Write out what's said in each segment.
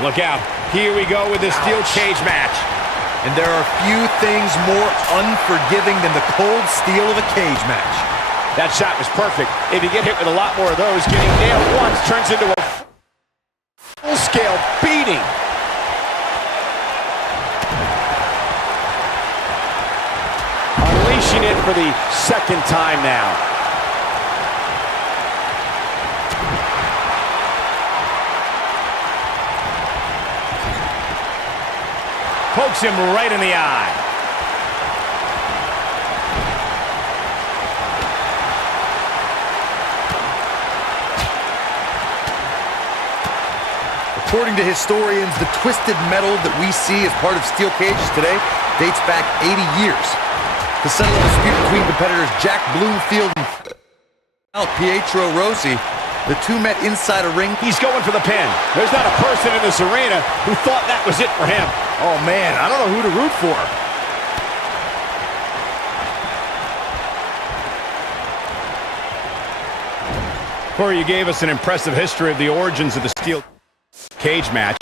Look out. Here we go with the steel cage match. And there are few things more unforgiving than the cold steel of a cage match. That shot was perfect. If you get hit with a lot more of those, getting nailed once turns into a full-scale beating. Unleashing it for the second time now. Pokes him right in the eye. According to historians, the twisted metal that we see as part of steel cages today dates back 80 years. To settle a dispute between competitors Jack Bloomfield and Pietro Rossi, the two met inside a ring. He's going for the pin. There's not a person in this arena who thought that was it for him. Oh man, I don't know who to root for. Corey, you gave us an impressive history of the origins of the steel cage match.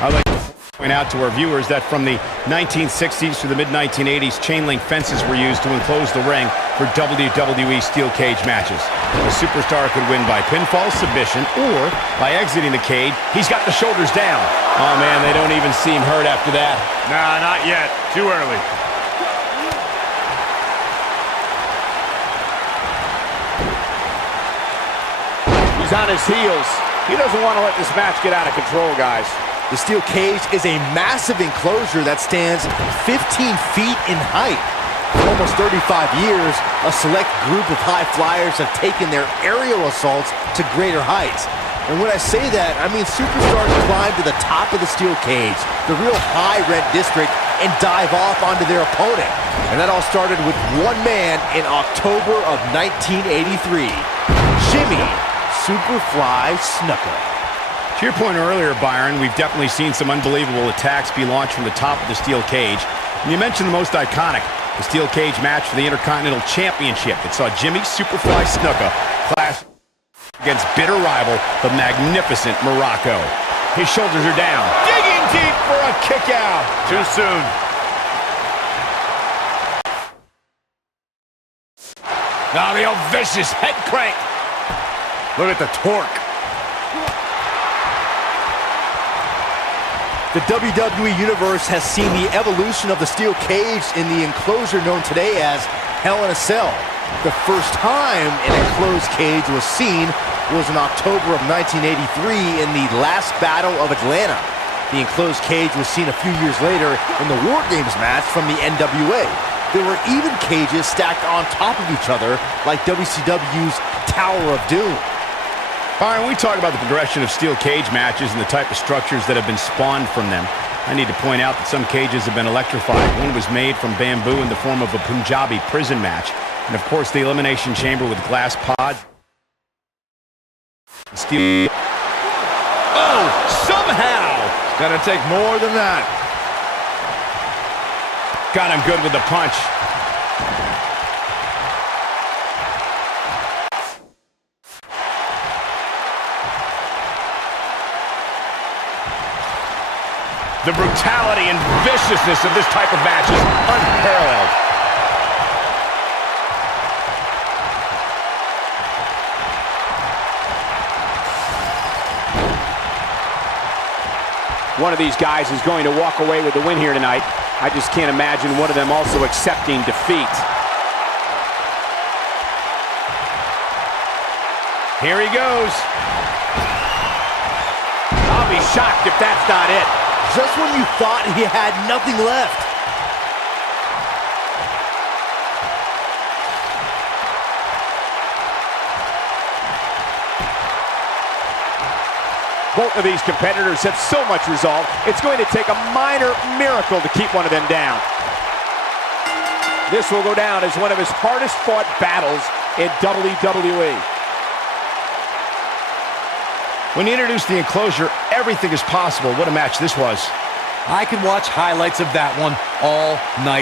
I'd like to point out to our viewers that from the 1960s to the mid-1980s, chain link fences were used to enclose the ring for WWE steel cage matches. A superstar could win by pinfall, submission, or by exiting the cage. He's got the shoulders down. Oh man, they don't even seem hurt after that. Nah, not yet. Too early. He's on his heels. He doesn't want to let this match get out of control, guys. The steel cage is a massive enclosure that stands 15 feet in height. For almost 35 years, a select group of high flyers have taken their aerial assaults to greater heights. And when I say that, I mean superstars climb to the top of the steel cage, the real high rent district, and dive off onto their opponent. And that all started with one man in October of 1983, Jimmy Superfly Snuka. To your point earlier, Byron, we've definitely seen some unbelievable attacks be launched from the top of the steel cage. And you mentioned the most iconic, the steel cage match for the Intercontinental Championship that saw Jimmy Superfly Snuka clash against bitter rival, the magnificent Morocco. His shoulders are down. Digging deep for a kick out. Too soon. Now the old vicious head crank. Look at the torque. The WWE Universe has seen the evolution of the steel cage in the enclosure known today as Hell in a Cell. The first time an enclosed cage was seen was in October of 1983 in the last Battle of Atlanta. The enclosed cage was seen a few years later in the War Games match from the NWA. There were even cages stacked on top of each other like WCW's Tower of Doom. Byron, we talk about the progression of steel cage matches and the type of structures that have been spawned from them. I need to point out that some cages have been electrified. One was made from bamboo in the form of a Punjabi prison match. And of course, the elimination chamber with glass pods. Steel. Oh, somehow! It's gonna take more than that. Got him good with the punch. The brutality and viciousness of this type of match is unparalleled. One of these guys is going to walk away with the win here tonight. I just can't imagine one of them also accepting defeat. Here he goes. I'll be shocked if that's not it. Just when you thought he had nothing left. Both of these competitors have so much resolve, it's going to take a minor miracle to keep one of them down. This will go down as one of his hardest fought battles in WWE. When you introduce the enclosure, everything is possible. What a match this was. I can watch highlights of that one all night.